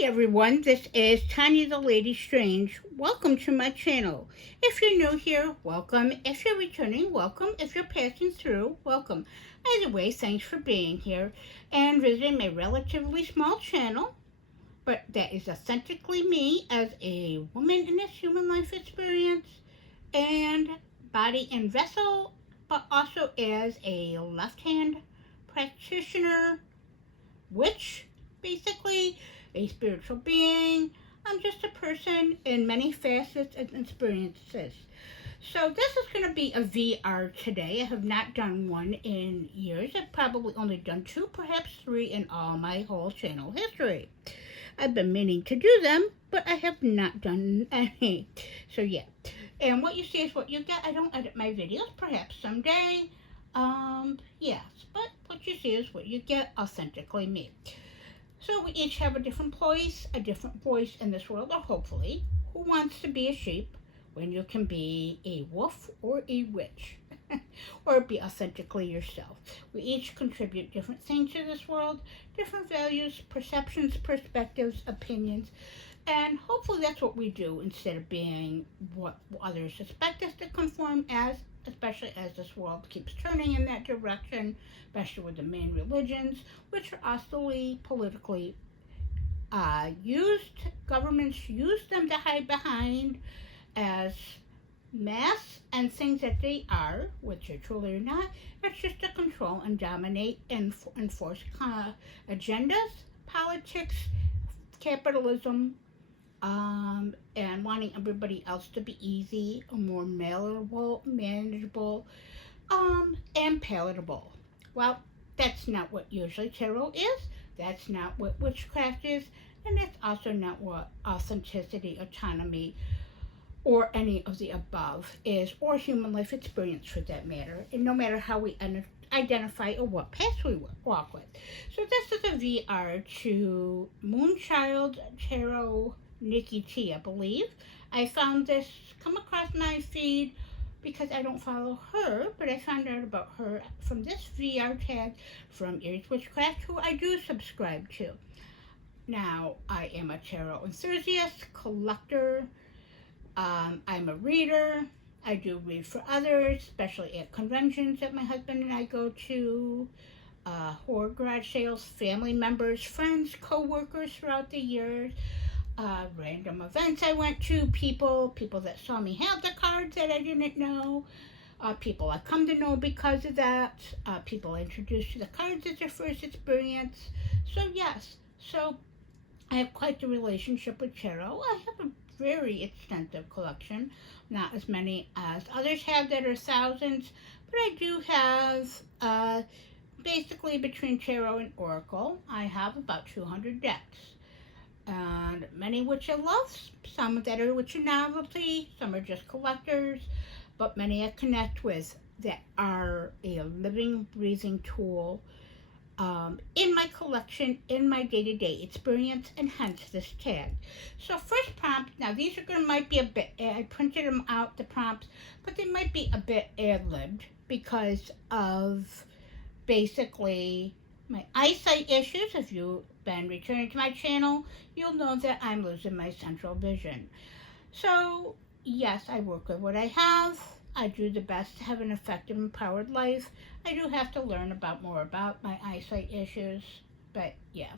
Hi everyone, this is Tanya the Lady Strange. Welcome to my channel. If you're new here, welcome. If you're returning, welcome. If you're passing through, welcome. Either way, thanks for being here and visiting my relatively small channel, but that is authentically me as a woman in this human life experience and body and vessel, but also as a left hand practitioner, witch, basically a spiritual being. I'm just a person in many facets and experiences. So this is going to be a VR today. I have not done one in years. I've probably only done two, perhaps three in all my whole channel history. I've been meaning to do them, but I have not done any. So yeah. And what you see is what you get. I don't edit my videos, perhaps someday. Yes, but what you see is what you get, authentically me. So we each have a different place, a different voice in this world, or hopefully, who wants to be a sheep when you can be a wolf or a witch, or be authentically yourself. We each contribute different things to this world, different values, perceptions, perspectives, opinions, and hopefully that's what we do instead of being what others expect us to conform as, especially as this world keeps turning in that direction, especially with the main religions, which are also politically used. Governments use them to hide behind as masks and things that they are, which are truly or not. It's just to control and dominate and enforce agendas, politics, capitalism, and wanting everybody else to be easy, or more manageable, and palatable. Well, that's not what usually tarot is. That's not what witchcraft is, and that's also not what authenticity, autonomy, or any of the above is, or human life experience for that matter, and no matter how we identify or what path we walk with. So this is a VR to Moonchild Tarot Nikki T, I believe. I found this, come across my feed because I don't follow her, but I found out about her from this VR tag from Ears Witchcraft, who I do subscribe to. Now, I am a tarot enthusiast, collector. I'm a reader. I do read for others, especially at conventions that my husband and I go to, horror garage sales, family members, friends, co-workers throughout the years, random events I went to, people that saw me have the cards that I didn't know, people I come to know because of that, people I introduced to the cards as their first experience. So yes, so I have quite the relationship with tarot. I have a very extensive collection, not as many as others have that are thousands, but I do have, basically between tarot and oracle, I have about 200 decks. And many which I love, some that are which are novelty, some are just collectors, but many I connect with that are a living, breathing tool, in my collection, in my day-to-day experience, and hence this tag. So first prompt, now these are going to might be a bit, I printed them out, the prompts, but they might be a bit ad-libbed because of basically my eyesight issues. If you've been returning to my channel, you'll know that I'm losing my central vision. So yes, I work with what I have. I do the best to have an effective, empowered life. I do have to learn more about my eyesight issues, but yeah,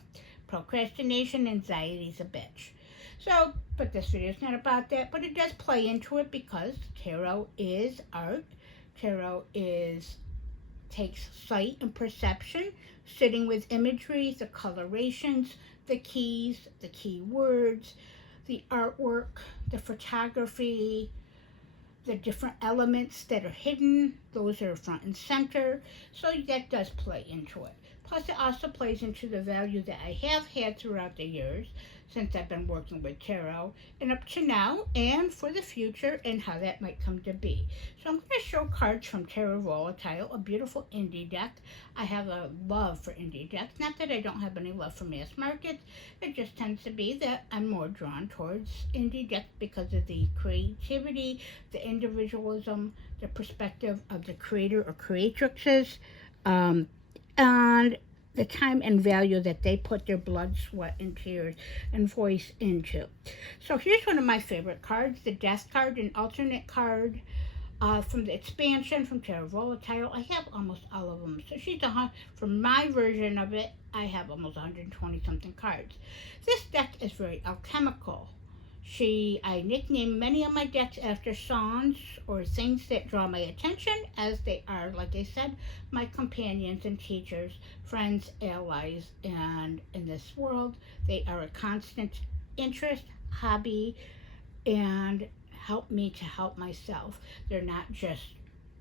procrastination, anxiety is a bitch. So, but this video is not about that, but it does play into it because tarot is art. Tarot takes sight and perception, sitting with imagery, the colorations, the keys, the key words, the artwork, the photography, the different elements that are hidden, those are front and center. So that does play into it. Plus, it also plays into the value that I have had throughout the years since I've been working with tarot and up to now and for the future and how that might come to be. So I'm going to show cards from Terra Volatile, a beautiful indie deck. I have a love for indie decks. Not that I don't have any love for mass markets. It just tends to be that I'm more drawn towards indie decks because of the creativity, the individualism, the perspective of the creator or creatrixes, and the time and value that they put their blood, sweat, and tears and voice into. So here's one of my favorite cards, the Death card, an alternate card from the expansion from Terra Volatile. I have almost all of them. So from my version of it, I have almost 120 something cards. This deck is very alchemical. I nickname many of my decks after songs or things that draw my attention, as they are, like I said, my companions and teachers, friends, allies, and in this world, they are a constant interest, hobby, and help me to help myself. They're not just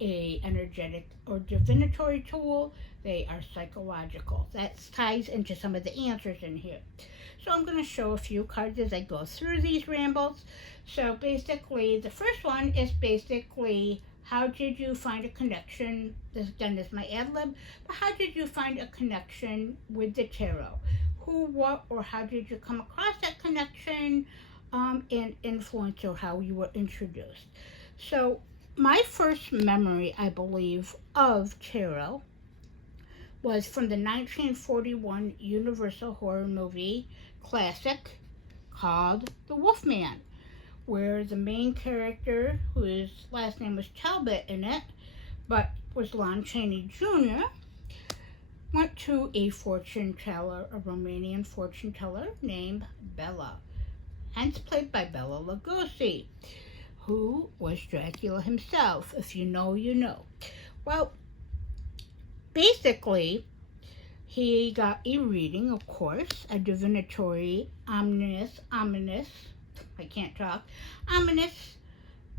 a energetic or divinatory tool, they are psychological. That ties into some of the answers in here. So I'm going to show a few cards as I go through these rambles. So basically, the first one is basically, how did you find a connection? This again is my ad lib, but how did you find a connection with the tarot? Who, what, or how did you come across that connection? And influence, or how you were introduced. So my first memory, I believe, of tarot was from the 1941 Universal horror movie classic called The Wolfman, where the main character, whose last name was Talbot in it, but was Lon Chaney Jr., went to a fortune teller, a Romanian fortune teller named Bella, hence played by Bela Lugosi, who was Dracula himself. If you know, you know. Well, basically, he got a reading, of course, a divinatory, ominous, I can't talk, ominous,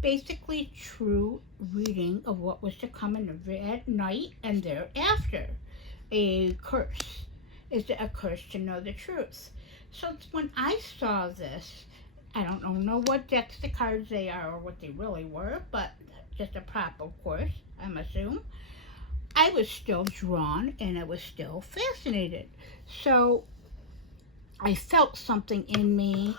basically true reading of what was to come in that night and thereafter. A curse. Is it a curse to know the truth? So when I saw this, I don't know what decks the cards they are or what they really were, but just a prop, of course, I'm assuming. I was still drawn and I was still fascinated. So I felt something in me,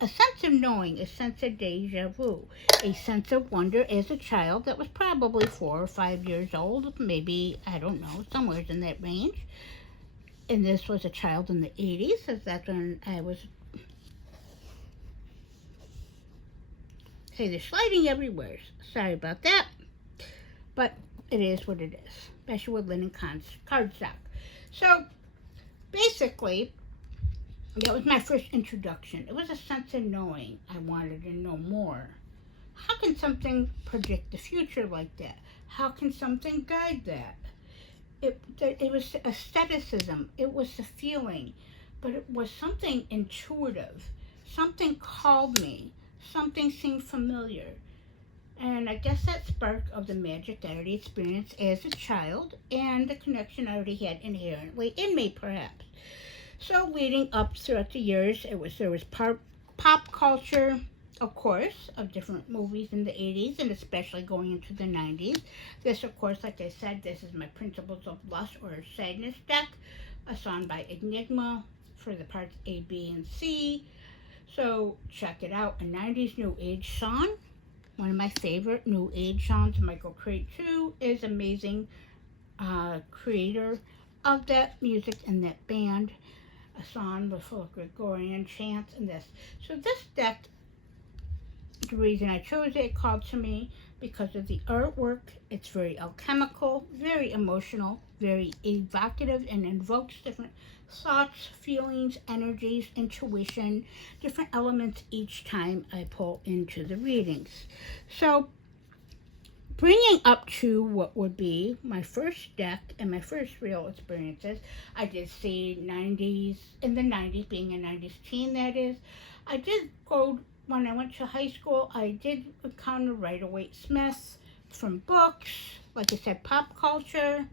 a sense of knowing, a sense of deja vu, a sense of wonder as a child that was probably 4 or 5 years old, maybe, I don't know, somewhere in that range. And this was a child in the 80s, as that's when I was. Okay, they're sliding everywhere. Sorry about that. But it is what it is, especially with linen cardstock. So basically, that was my first introduction. It was a sense of knowing. I wanted to know more. How can something predict the future like that? How can something guide that? It was aestheticism. It was the feeling, but it was something intuitive. Something called me. Something seemed familiar. And I guess that spark of the magic I already experienced as a child and the connection I already had inherently in me, perhaps. So leading up throughout the years, there was pop culture, of course, of different movies in the 80s and especially going into the 90s. This, of course, like I said, this is my Principles of Lust or Sadness deck, a song by Enigma for the parts A, B, and C. So check it out, a 90s New Age song. One of my favorite New Age songs, Michael Crate too, is amazing creator of that music and that band. A song with full of Gregorian chants and this. So this deck, the reason I chose it called to me because of the artwork. It's very alchemical, very emotional, very evocative, and invokes different thoughts, feelings, energies, intuition, different elements each time I pull into the readings. So bringing up to what would be my first deck and my first real experiences, I did see 90s, in the 90s, being a 90s teen that is, I did go, when I went to high school, I did encounter Rider-Waite Smith from books, like I said, pop culture,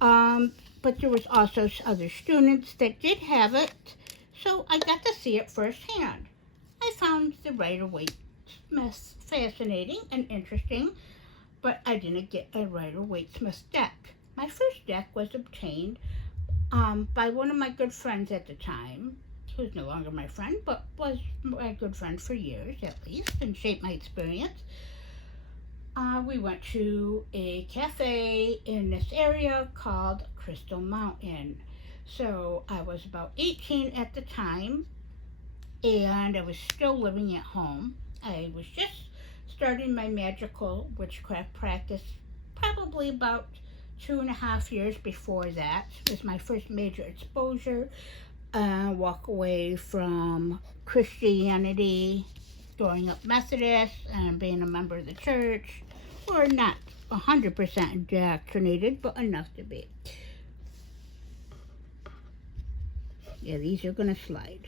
but there was also other students that did have it, so I got to see it firsthand. I found the Rider-Waite Smith fascinating and interesting, but I didn't get a Rider-Waite Smith deck. My first deck was obtained by one of my good friends at the time, who's no longer my friend, but was my good friend for years at least, and shaped my experience. We went to a cafe in this area called Crystal Mountain. So I was about 18 at the time, and I was still living at home. I was just starting my magical witchcraft practice, probably about 2.5 years before that. It was my first major exposure. Walk away from Christianity, growing up Methodist, and being a member of the church, or not 100% indoctrinated, but enough to be. Yeah, these are going to slide.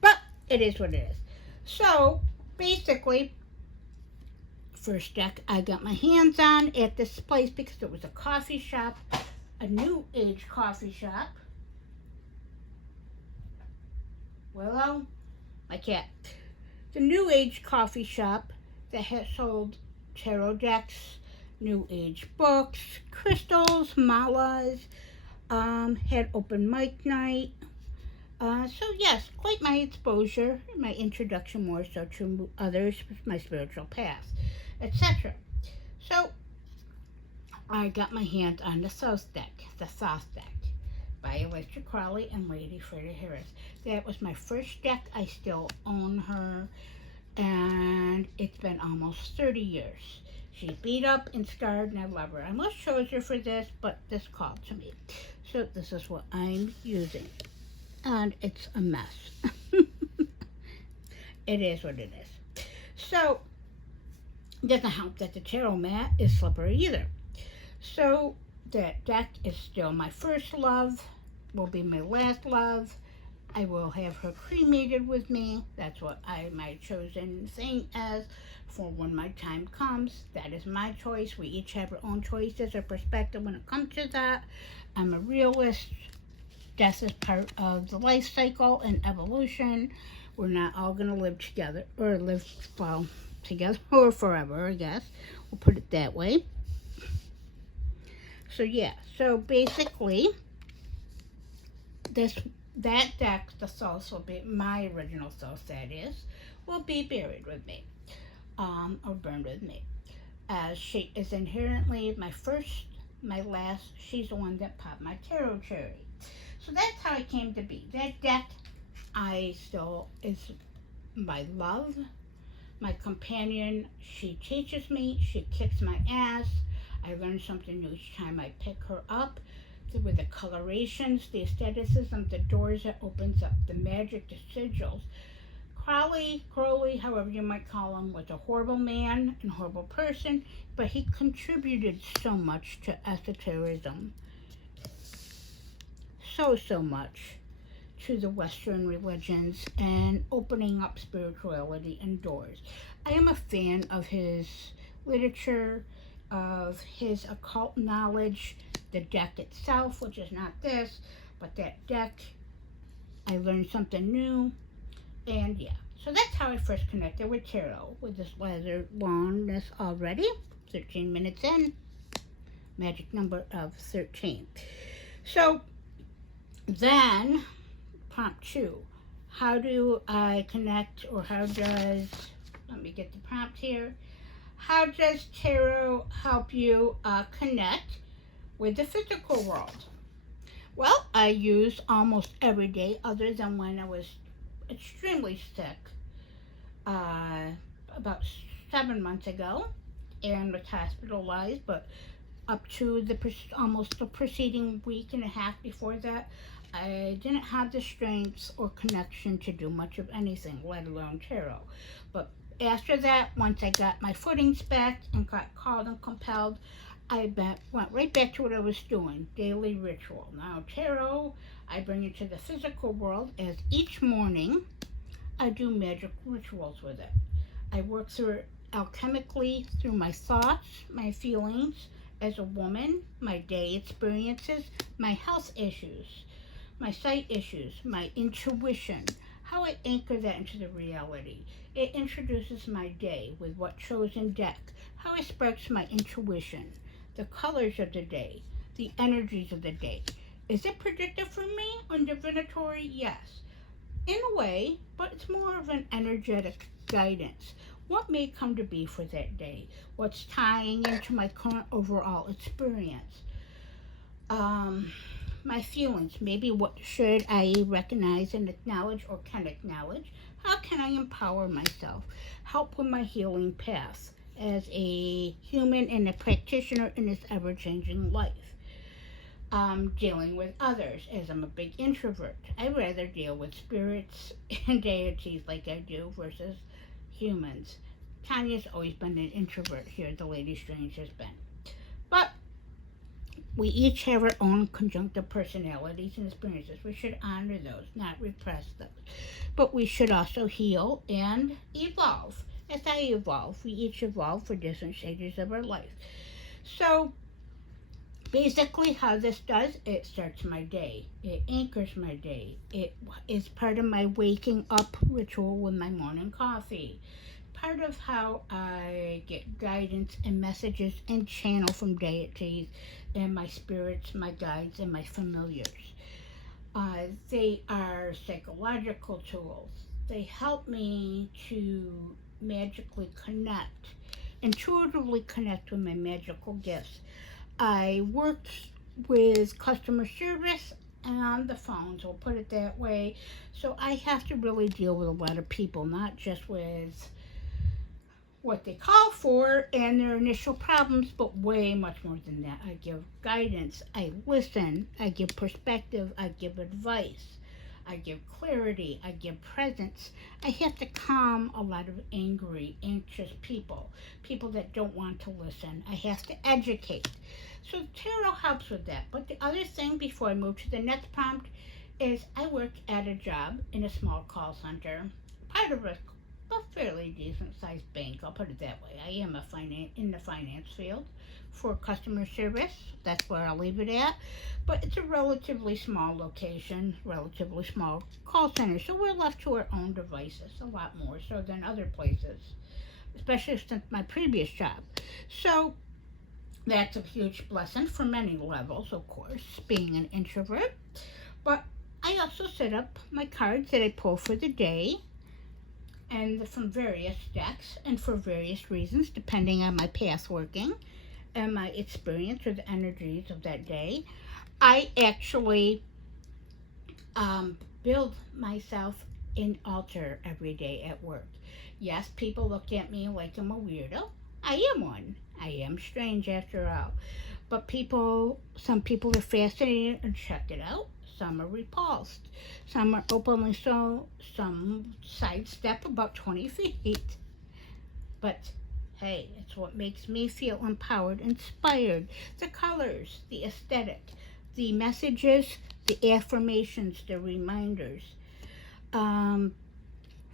But it is what it is. So, basically, first deck I got my hands on at this place because it was a coffee shop, a new age coffee shop. Willow, my cat. The new age coffee shop that had sold tarot decks, new age books, crystals, malas, had open mic night. So yes, quite my exposure, my introduction more so to others, my spiritual path, etc. So I got my hands on the South deck, by Aleister Crowley and Lady Freya Harris. That was my first deck. I still own her, and it's been almost 30 years. She's beat up and scarred, and I love her. I almost chose her for this, but this called to me. So this is what I'm using, and it's a mess. It is what it is. So it doesn't help that the tarot mat is slippery either. So that deck is still my first love, will be my last love. I will have her cremated with me. That's what my chosen thing is for when my time comes. That is my choice. We each have our own choices or perspective when it comes to that. I'm a realist. Death is part of the life cycle and evolution. We're not all going to live together or live, well, together or forever, I guess. We'll put it that way. So yeah, so basically, that deck, the souls will be my original souls. That is, will be buried with me, or burned with me, as she is inherently my first, my last. She's the one that popped my tarot cherry. So that's how it came to be. That deck, I still is my love, my companion. She teaches me. She kicks my ass. I learn something new each time I pick her up. With the colorations, the aestheticism, the doors it opens up, the magic, the sigils. Crowley, however you might call him, was a horrible man and horrible person, but he contributed so much to esotericism. So much to the Western religions and opening up spirituality and doors. I am a fan of his literature, of his occult knowledge, the deck itself, which is not this, but that deck, I learned something new, and yeah. So that's how I first connected with tarot, with this leather longness already. 13 minutes in, magic number of 13. So then, prompt 2. How do I connect, or how does, let me get the prompt here. How does tarot help you connect with the physical world? Well, I use almost every day, other than when I was extremely sick about 7 months ago and was hospitalized, but up to almost the preceding week and a half before that, I didn't have the strength or connection to do much of anything, let alone tarot. But after that, once I got my footings back and got called and compelled, I went right back to what I was doing, daily ritual. Now tarot, I bring it to the physical world, as each morning I do magic rituals with it. I work through it alchemically through my thoughts, my feelings as a woman, my day experiences, my health issues, my sight issues, my intuition, how I anchor that into the reality. It introduces my day with what chosen deck, how it sparks my intuition, the colors of the day, the energies of the day. Is it predictive for me or divinatory? Yes. In a way, but it's more of an energetic guidance. what may come to be for that day, what's tying into my current overall experience, um, my feelings, maybe what should I recognize and acknowledge or can acknowledge, how can I empower myself, help with my healing path as a human and a practitioner in this ever-changing life. Dealing with others, as I'm a big introvert. I rather deal with spirits and deities like I do versus humans. Tanya's always been an introvert here, the Lady Strange has been. But we each have our own conjunctive personalities and experiences. We should honor those, not repress those. But we should also heal and evolve. As I evolve, we each evolve for different stages of our life. So, basically, how this does, it starts my day. It anchors my day. It is part of my waking up ritual with my morning coffee. Part of how I get guidance and messages and channel from deities and my spirits, my guides, and my familiars. They are psychological tools. They help me to magically connect, intuitively connect with my magical gifts. I work with customer service on the phones, we'll put it that way. So I have to really deal with a lot of people, not just with what they call for and their initial problems, but way much more than that. I give guidance, I listen, I give perspective, I give advice, I give clarity, I give presence. I have to calm a lot of angry, anxious people, people that don't want to listen. I have to educate. So tarot helps with that. But the other thing before I move to the next prompt is I work at a job in a small call center, part of a fairly decent sized bank, I'll put it that way. I am in the finance field for customer service. That's where I'll leave it at. But it's a relatively small location, relatively small call center. So we're left to our own devices, a lot more so than other places, especially since my previous job. So that's a huge blessing for many levels, of course, being an introvert. But I also set up my cards that I pull for the day and from various decks and for various reasons, depending on my past working and my experience or the energies of that day. I actually build myself an altar every day at work. Yes, people look at me like I'm a weirdo. I am one. I am strange after all. But some people are fascinated and check it out. Some are repulsed. Some are openly so. Some sidestep about 20 feet. But hey, it's what makes me feel empowered, inspired. The colors, the aesthetic, the messages, the affirmations, the reminders. Um,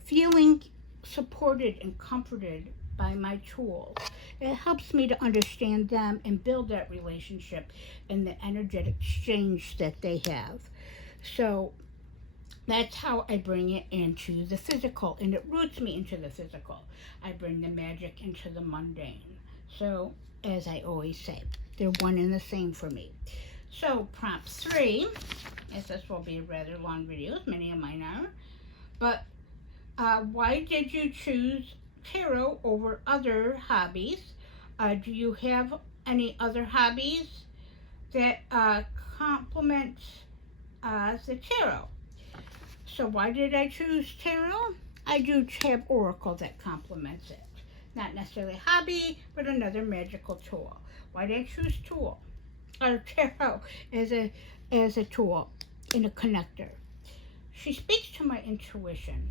Feeling supported and comforted by my tools. It helps me to understand them and build that relationship and the energetic exchange that they have. So that's how I bring it into the physical, and it roots me into the physical. I bring the magic into the mundane. So, as I always say, they're one and the same for me. So, prompt 3, as this will be a rather long video, as many of mine are, but why did you choose tarot over other hobbies? Do you have any other hobbies that complement the tarot? So why did I choose tarot? I do have oracle that complements it. Not necessarily a hobby, but another magical tool. Why did I choose tool or tarot as a tool and a connector? She speaks to my intuition.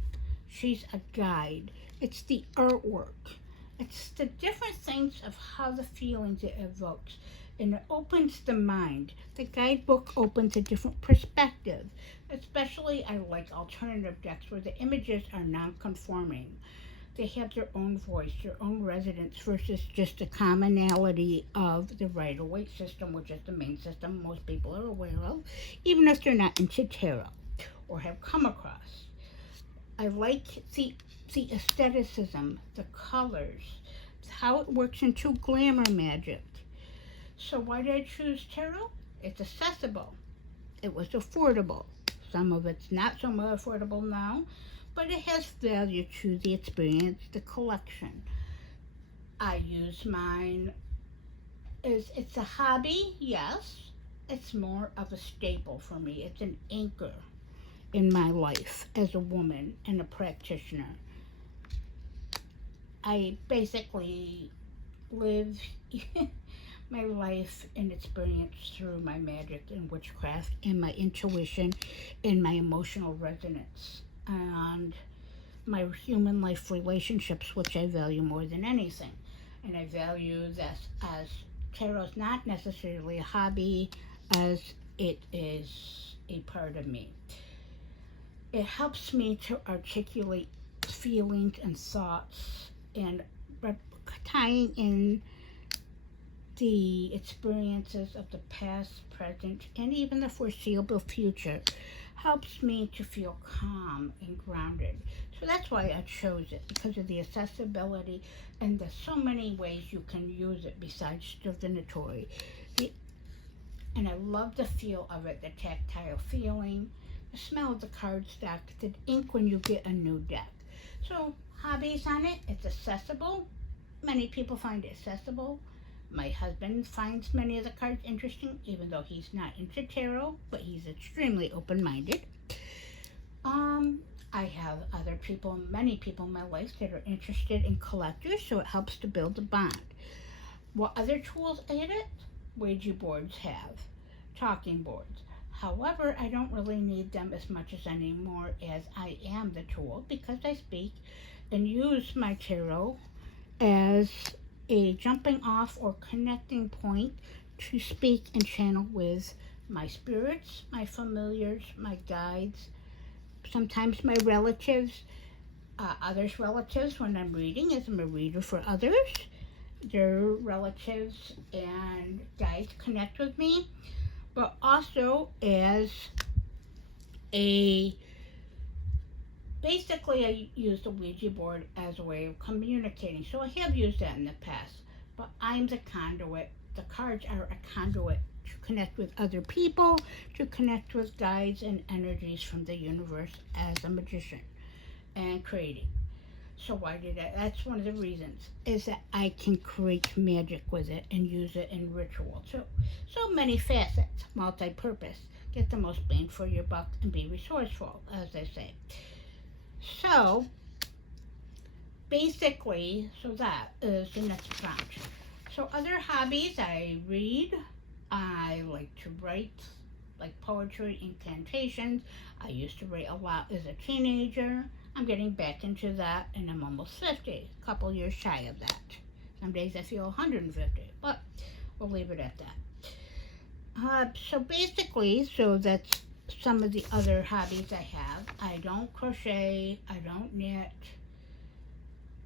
She's a guide. It's the artwork. It's the different things of how the feelings it evokes. And it opens the mind. The guidebook opens a different perspective. Especially, I like alternative decks where the images are non-conforming. They have their own voice, their own resonance versus just the commonality of the Rider-Waite system, which is the main system most people are aware of, even if they're not into tarot or have come across. I like the aestheticism, the colors, how it works into glamour magic. So why did I choose tarot? It's accessible. It was affordable. Some of it's not so much affordable now, but it has value to the experience, the collection. I use mine. It's a hobby, yes. It's more of a staple for me. It's an anchor in my life as a woman and a practitioner. I basically live my life and experience through my magic and witchcraft and my intuition and my emotional resonance and my human life relationships, which I value more than anything. And I value this as tarot's not necessarily a hobby, as it is a part of me. It helps me to articulate feelings and thoughts and tying in the experiences of the past, present, and even the foreseeable future helps me to feel calm and grounded. So that's why I chose it, because of the accessibility, and there's so many ways you can use it besides divinatory. The, and I love the feel of it, the tactile feeling, the smell of the cardstock, the ink when you get a new deck. So hobbies on it, it's accessible. Many people find it accessible. My husband finds many of the cards interesting, even though he's not into tarot, but he's extremely open-minded. I have other people, many people in my life that are interested in collectors, so it helps to build a bond. What other tools aid it? Ouija boards have, talking boards. However, I don't really need them as much as anymore, as I am the tool, because I speak and use my tarot as a jumping off or connecting point to speak and channel with my spirits, my familiars, my guides, sometimes my relatives, others' relatives when I'm reading, as I'm a reader for others. Their relatives and guides connect with me, but also as a basically, I use the Ouija board as a way of communicating. So I have used that in the past, but I'm the conduit. The cards are a conduit to connect with other people, to connect with guides and energies from the universe as a magician and creating. So why did I? That's one of the reasons, is that I can create magic with it and use it in ritual. So many facets, multi-purpose. Get the most bang for your buck and be resourceful, as they say. So basically, so that is the next prompt. So other hobbies, I read, I like to write, like poetry, incantations. I used to write a lot as a teenager. I'm getting back into that, and I'm almost 50, a couple years shy of that. Some days I feel 150, but we'll leave it at that. So basically, so that's some of the other hobbies I have. I don't crochet, I don't knit.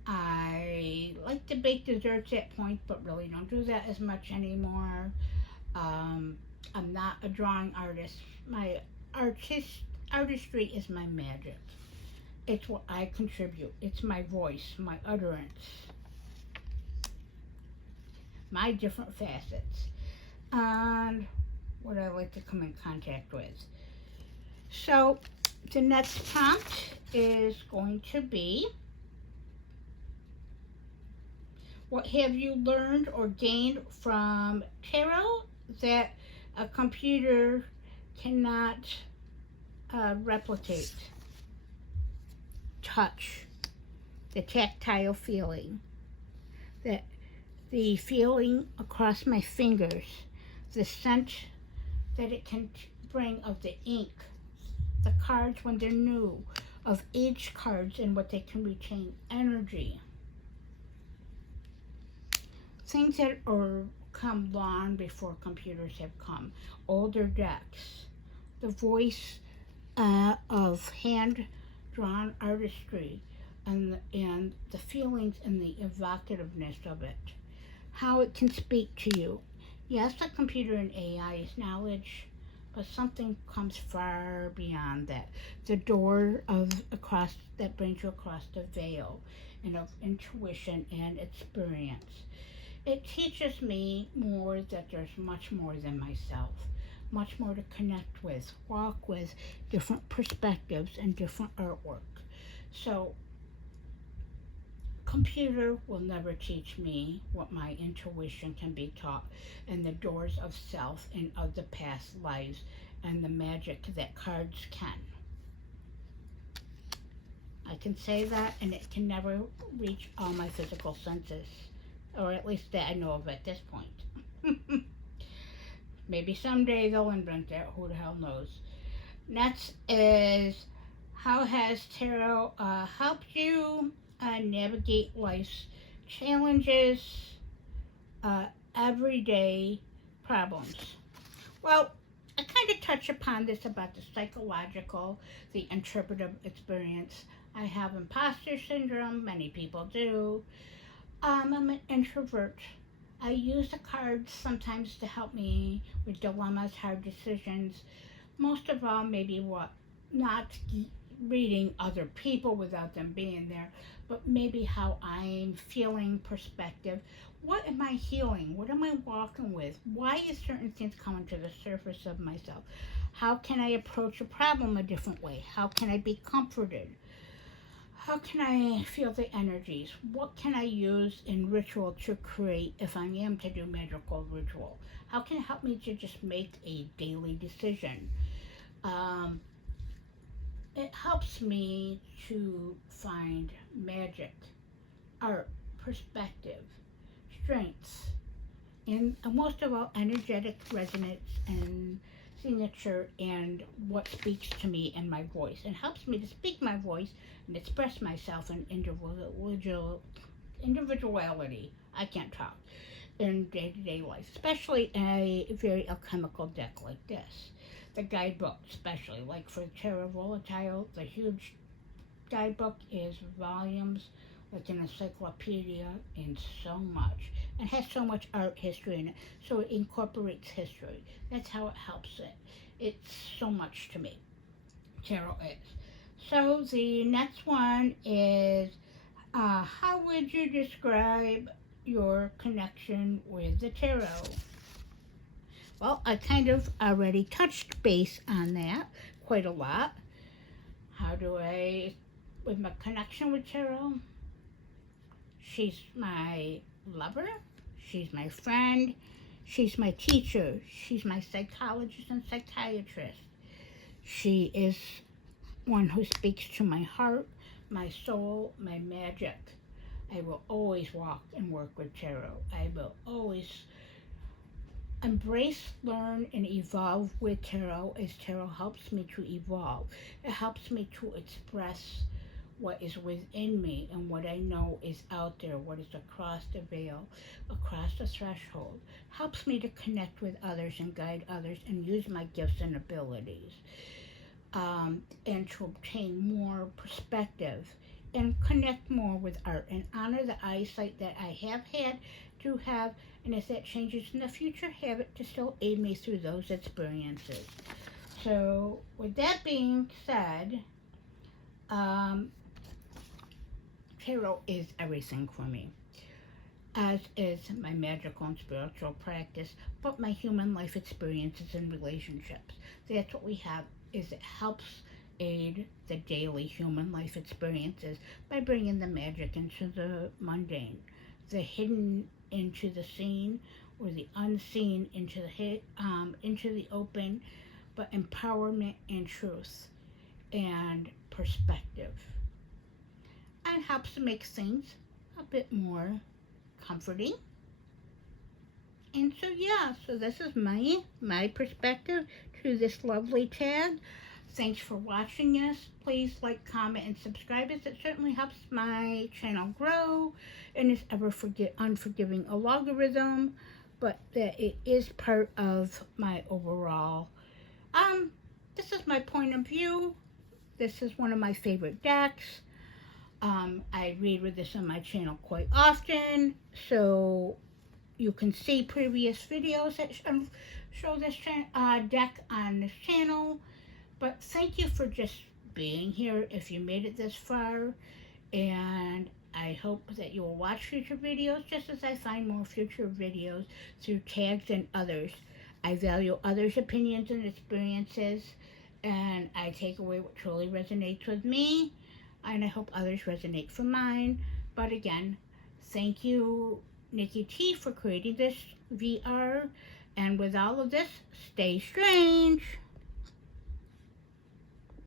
I like to bake desserts at points, but really don't do that as much anymore. I'm not a drawing artist. My artistry is my magic. It's what I contribute. It's my voice, my utterance, my different facets, and what I like to come in contact with. So the next prompt is going to be, what have you learned or gained from tarot that a computer cannot replicate? Touch, the tactile feeling, the feeling across my fingers, the scent that it can bring of the ink, the cards when they're new, of age cards and what they can retain energy. Things that are come long before computers have come. Older decks, the voice of hand-drawn artistry, and the feelings and the evocativeness of it. How it can speak to you. Yes, the computer and AI is knowledge, but something comes far beyond that. The door of across that brings you across the veil, and of intuition and experience. It teaches me more that there's much more than myself, much more to connect with, walk with, different perspectives and different artwork. So computer will never teach me what my intuition can be taught, and the doors of self and of the past lives, and the magic that cards can. I can say that, and it can never reach all my physical senses, or at least that I know of at this point. Maybe someday they'll invent it, who the hell knows. Next is, how has tarot helped you navigate life's challenges, uh, everyday problems? Well, I kind of touch upon this about the psychological, the interpretive experience. I have imposter syndrome, many people do. I'm an introvert. I use the cards sometimes to help me with dilemmas, hard decisions. Most of all, maybe what, not reading other people without them being there, but maybe how I'm feeling, perspective. What am I healing? What am I walking with? Why is certain things coming to the surface of myself? How can I approach a problem a different way? How can I be comforted? How can I feel the energies? What can I use in ritual to create if I am to do magical ritual? How can it help me to just make a daily decision? Um, it helps me to find magic, art, perspective, strengths, and most of all, energetic resonance and signature, and what speaks to me in my voice. It helps me to speak my voice and express myself in individuality. I can't talk in day-to-day life, especially in a very alchemical deck like this. The guidebook, especially like for Terra Volatile, the huge guidebook is volumes like an encyclopedia and so much. And has so much art history in it, so it incorporates history. That's how it helps it. It's so much to me. Tarot is. So the next one is, how would you describe your connection with the tarot? Well, I kind of already touched base on that quite a lot. How do I, with my connection with tarot? She's my lover, she's my friend, she's my teacher, she's my psychologist and psychiatrist. She is one who speaks to my heart, my soul, my magic. I will always walk and work with tarot. I will always embrace, learn, and evolve with tarot, as tarot helps me to evolve. It helps me to express what is within me and what I know is out there, what is across the veil, across the threshold. Helps me to connect with others and guide others and use my gifts and abilities, and to obtain more perspective and connect more with art and honor the eyesight that I have had, to have, and as that changes in the future, have it to still aid me through those experiences. So, with that being said, um, tarot is everything for me, as is my magical and spiritual practice, but my human life experiences and relationships. That's what we have, is it helps aid the daily human life experiences by bringing the magic into the mundane, the hidden into the seen, or the unseen into the open, but empowerment and truth and perspective, and helps to make things a bit more comforting. And so yeah, so this is my perspective to this lovely tag. Thanks for watching this. Please like, comment, and subscribe, as it certainly helps my channel grow in this ever unforgiving algorithm, but that it is part of my overall. This is my point of view. This is one of my favorite decks. I read with this on my channel quite often, so you can see previous videos that show this deck on this channel. But thank you for just being here if you made it this far, and I hope that you will watch future videos, just as I find more future videos through tags and others. I value others' opinions and experiences, and I take away what truly resonates with me. and I hope others resonate from mine. But again, thank you, Nikki T, for creating this VR. And with all of this, stay strange.